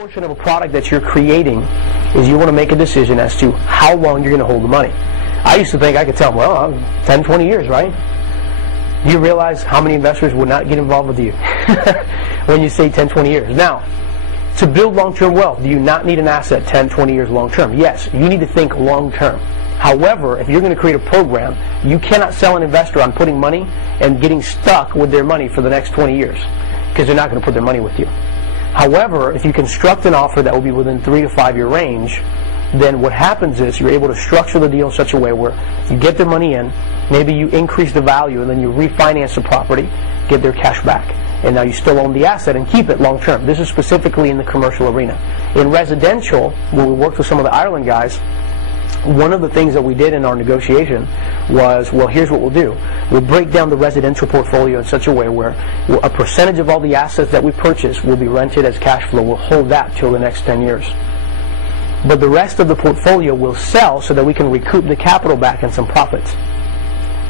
portion of a product that you're creating is you want to make a decision as to how long you're going to hold the money. I used to think I could tell them, well, 10, 20 years, right? You realize how many investors would not get involved with you when you say 10, 20 years. Now, to build long-term wealth, do you not need an asset 10, 20 years long-term? Yes, you need to think long-term. However, if you're going to create a program, you cannot sell an investor on putting money and getting stuck with their money for the next 20 years because they're not going to put their money with you. However, if you construct an offer that will be within 3 to 5 year range, then what happens is you're able to structure the deal in such a way where you get their money in, maybe you increase the value, and then you refinance the property, get their cash back. And now you still own the asset and keep it long term. This is specifically in the commercial arena. In residential, when we worked with some of the Ireland guys, one of the things that we did in our negotiation was, well, here's what we'll do. We'll break down the residential portfolio in such a way where a percentage of all the assets that we purchase will be rented as cash flow. We'll hold that till the next 10 years. But the rest of the portfolio will sell so that we can recoup the capital back and some profits.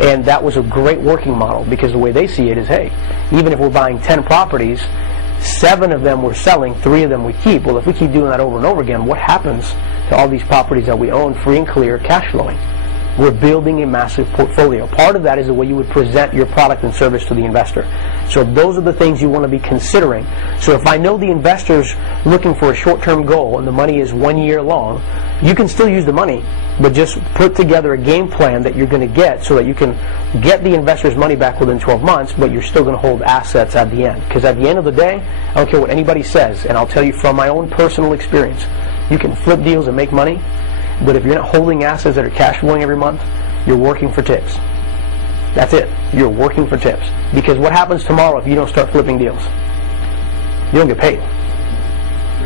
And that was a great working model because the way they see it is, hey, even if we're buying 10 properties, 7 of them we're selling, 3 of them we keep. Well, if we keep doing that over and over again, what happens to all these properties that we own free and clear, cash flowing? We're building a massive portfolio. Part of that is the way you would present your product and service to the investor. So those are the things you want to be considering. So if I know the investor's looking for a short-term goal and the money is 1 year long, you can still use the money, but just put together a game plan that you're going to get so that you can get the investor's money back within 12 months, but you're still going to hold assets at the end. Because at the end of the day, I don't care what anybody says, and I'll tell you from my own personal experience, you can flip deals and make money, but if you're not holding assets that are cash flowing every month, you're working for tips. That's it. You're working for tips. Because what happens tomorrow if you don't start flipping deals? You don't get paid.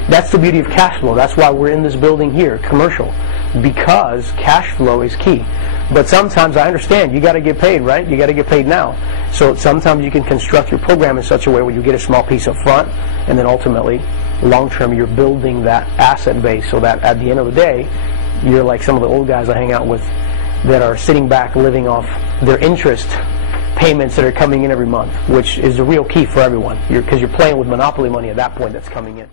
That's the beauty of cash flow. That's why we're in this building here, commercial, because cash flow is key. But sometimes I understand you got to get paid, right? You got to get paid now. So sometimes you can construct your program in such a way where you get a small piece up front, and then ultimately, long term, you're building that asset base so that at the end of the day, you're like some of the old guys I hang out with that are sitting back living off their interest payments that are coming in every month, which is the real key for everyone. Because you're playing with monopoly money at that point that's coming in.